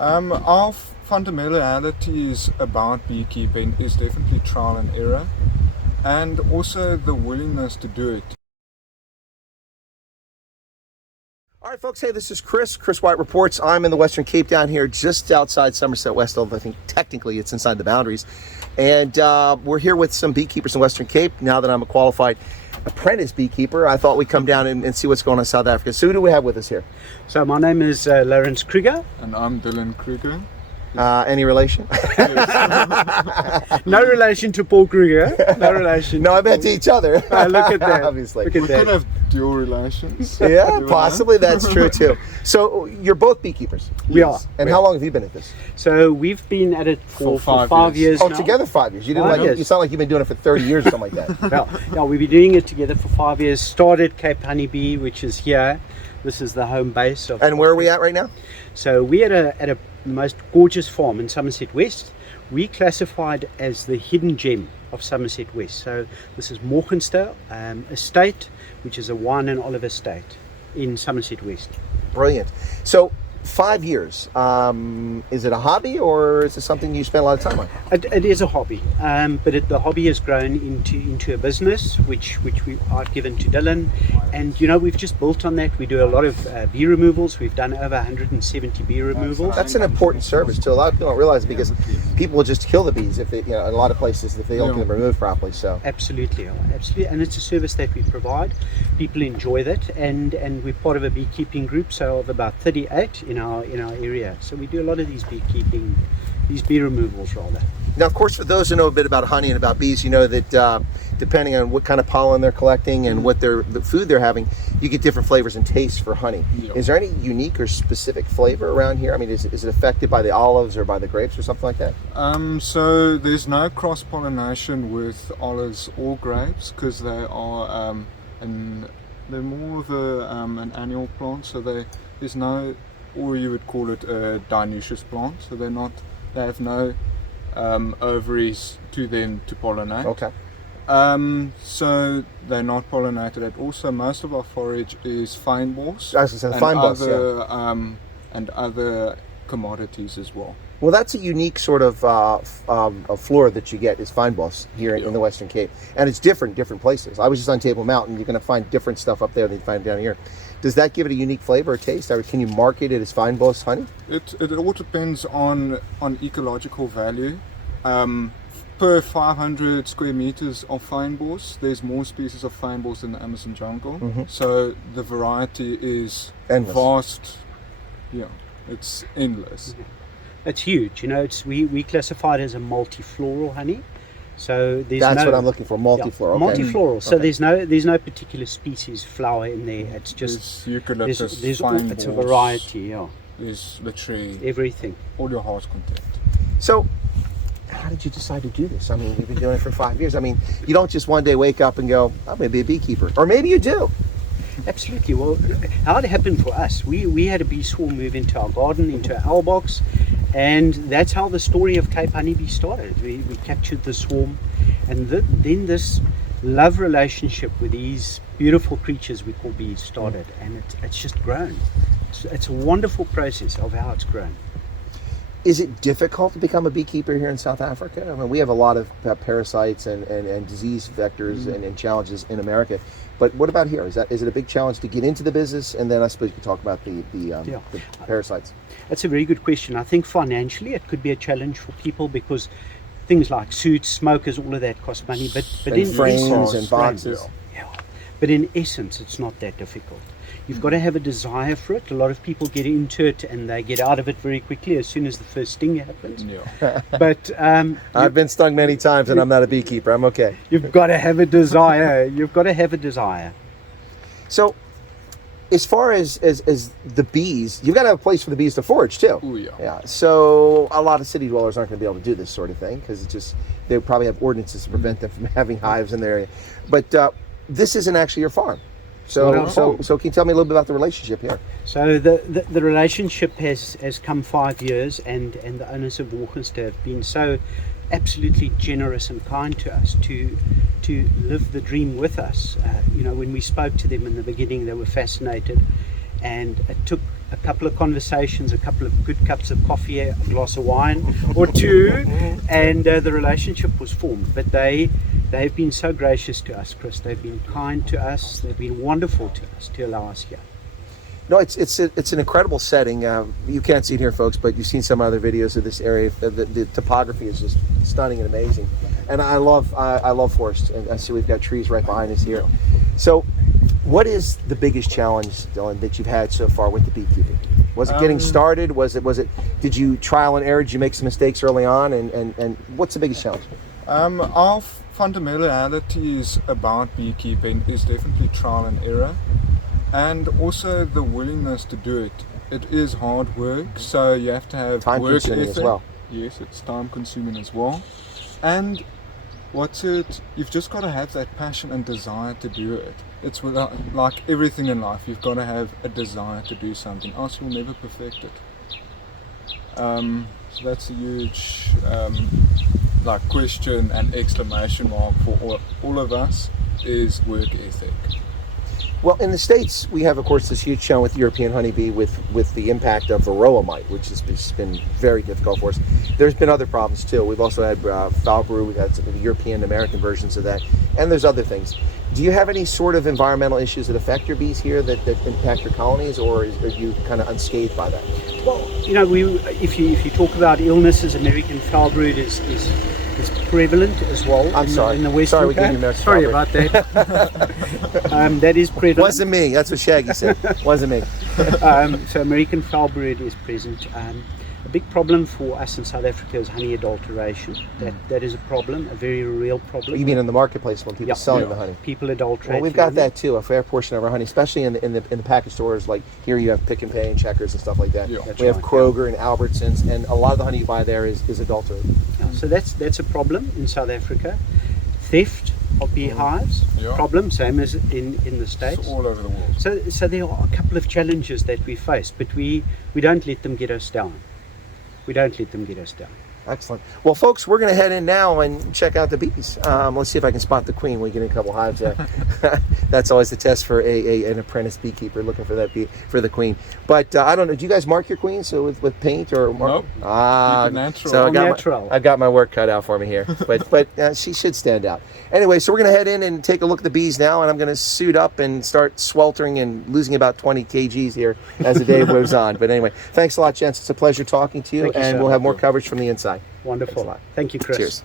Our fundamentalities about beekeeping is definitely trial and error, and also the willingness to do it. All right, folks. Hey, this is Chris Wyatt Reports. I'm in the Western Cape down here, just outside Somerset West, although I think technically it's inside the boundaries. And we're here with some beekeepers in Western Cape. Now that I'm a qualified apprentice beekeeper, I thought we'd come down and see what's going on in South Africa. So who do we have with us here? So my name is Lourens Kruger. And I'm Dylan Kruger. Any relation? No relation to Paul Kruger. No relation. No, I meant to each other. Look at that. Obviously. Look at We that. could have dual relations. Yeah, possibly. That's true too. So you're both beekeepers. We are. And how long have you been at this? So we've been at it for For 5 years Oh, now. together 5 years. You didn't 5 like years. you sound like you've been doing it for 30 years or something like that. Yeah, we've been doing it together for 5 years. Started Cape Honeybee, which is here. This is the home base of. And where are we at right now? So we at a most gorgeous farm in Somerset West. We classified as the hidden gem of Somerset West. So this is Morgenster Estate, which is a wine and olive estate in Somerset West. Brilliant. So 5 years. Is it a hobby or is it something you spend a lot of time on? It is a hobby, but the hobby has grown into a business, which I've given to Dylan, and we've just built on that. We do a lot of bee removals. We've done over 170 bee removals. That's an important service too. A lot of people don't realize it because people will just kill the bees if they, in a lot of places if they don't get them removed properly. So Absolutely, and it's a service that we provide. People enjoy that, and we're part of a beekeeping group, so of about 38 in our area. So we do a lot of these bee removals rather. now, of course, for those who know a bit about honey and about bees, you know that depending on what kind of pollen they're collecting and what the food they're having, you get different flavors and tastes for honey. Yeah. Is there any unique or specific flavor around here? I mean, is it affected by the olives or by the grapes or something like that? So there's no cross-pollination with olives or grapes because they are they're more of an annual plant. So there's no, or you would call it a dioecious plant. So they have no ovaries to them to pollinate. Okay. So they're not pollinated at all. So most of our forage is fine balls I was gonna say fine balls, and other commodities as well. Well, that's a unique sort of flora that you get is fine balls here in the Western Cape, and it's different places. I was just on Table Mountain. You're going to find different stuff up there than you find down here. Does that give it a unique flavor or taste? Or can you market it as fine balls honey? It all depends on ecological value. Per 500 square meters of fine balls, there's more species of fine balls in the Amazon jungle. So the variety is Endless. vast. Yeah, it's endless. It's huge. We classify it as a multifloral honey. So That's what I'm looking for, multifloral. Okay. Multifloral. So Okay. there's no particular species flower in there. It's just There's eucalyptus, it's fine a balls, variety. Yeah, There's literally everything. all your heart's content. So, how did you decide to do this? I mean, you've been doing it for 5 years. I mean, you don't just one day wake up and go, I'm going to be a beekeeper. Or maybe you do. Absolutely. Well, how it happened for us, we had a bee swarm move into our garden, into our owl box, and that's how the story of Cape Honeybee started. We captured the swarm, and then this love relationship with these beautiful creatures we call bees started, and it's just grown. It's a wonderful process of how it's grown. Is it difficult to become a beekeeper here in South Africa? I mean, we have a lot of parasites and disease vectors and challenges in America. But what about here? Is it a big challenge to get into the business? And then I suppose you could talk about the parasites. That's a very good question. I think financially it could be a challenge for people because things like suits, smokers, all of that cost money. But And in frames essence, and boxes. But in essence, it's not that difficult. You've got to have a desire for it. A lot of people get into it and they get out of it very quickly as soon as the first sting happens. Yeah. But I've been stung many times and I'm not a beekeeper. I'm okay. you've got to have a desire. You've got to have a desire. So, as far as the bees, you've got to have a place for the bees to forage too. Oh yeah. Yeah. So a lot of city dwellers aren't going to be able to do this sort of thing because it's just they probably have ordinances to prevent them from having hives in their area. But this isn't actually your farm. So can you tell me a little bit about the relationship here? So the relationship has come 5 years, and the owners of Morgenster have been so absolutely generous and kind to us to live the dream with us. When we spoke to them in the beginning, they were fascinated, and it took a couple of conversations, a couple of good cups of coffee, a glass of wine or two, and the relationship was formed. But they've been so gracious to us, Chris. They've been kind to us. They've been wonderful to us to allow us here. No, it's an incredible setting. You can't see it here, folks, but you've seen some other videos of this area. The topography is just stunning and amazing, and I love forest. And I see we've got trees right behind us here. So, what is the biggest challenge, Dylan, that you've had so far with the beekeeping? Was it getting started? Was it? Did you trial and error? Did you make some mistakes early on? And what's the biggest challenge? Our fundamentalities about beekeeping is definitely trial and error, and also the willingness to do it. It is hard work, so you have to have Time work consuming ethic. as well. Yes, it's time consuming as well. And you've just got to have that passion and desire to do it. It's like everything in life, you've got to have a desire to do something, else you'll never perfect it. So that's a huge question and exclamation mark for all of us, is work ethic. Well, in the States, we have, of course, this huge challenge with European honeybee with the impact of varroa mite, which has been very difficult for us. There's been other problems, too. We've also had foul brood. We've had some of the European American versions of that, and there's other things. Do you have any sort of environmental issues that affect your bees here that impact your colonies, or are you kind of unscathed by that? Well, if you talk about illnesses, American foul brood is prevalent as well. In the Western Sorry, we gave Cape. you American Sorry foul about that. That is prevalent. Wasn't me. That's what Shaggy said. Wasn't me. So American foul brood is present. A big problem for us in South Africa is honey adulteration. That is a problem, a very real problem. You mean in the marketplace when people selling the honey? People adulterate. Well, we've got that too. A fair portion of our honey, especially in the package stores. Like here, you have Pick and Pay and Checkers and stuff like that. Yeah. We have Kroger and Albertsons, and a lot of the honey you buy there is adulterated. So that's a problem in South Africa. Theft of beehives, problem, same as in the States. It's all over the world. So there are a couple of challenges that we face, but we don't let them get us down. We don't let them get us down. Excellent. Well, folks, we're going to head in now and check out the bees. Let's see if I can spot the queen. We get in a couple hives there. That's always the test for an apprentice beekeeper, looking for for the queen. But I don't know. Do you guys mark your queens so with paint or? Nope. Natural. So I got my work cut out for me here. But she should stand out. Anyway, so we're going to head in and take a look at the bees now, and I'm going to suit up and start sweltering and losing about 20 kgs here as the day moves on. But anyway, thanks a lot, gents. It's a pleasure talking to you, and we'll have more coverage from the inside. Wonderful. Thank you, Chris. Cheers.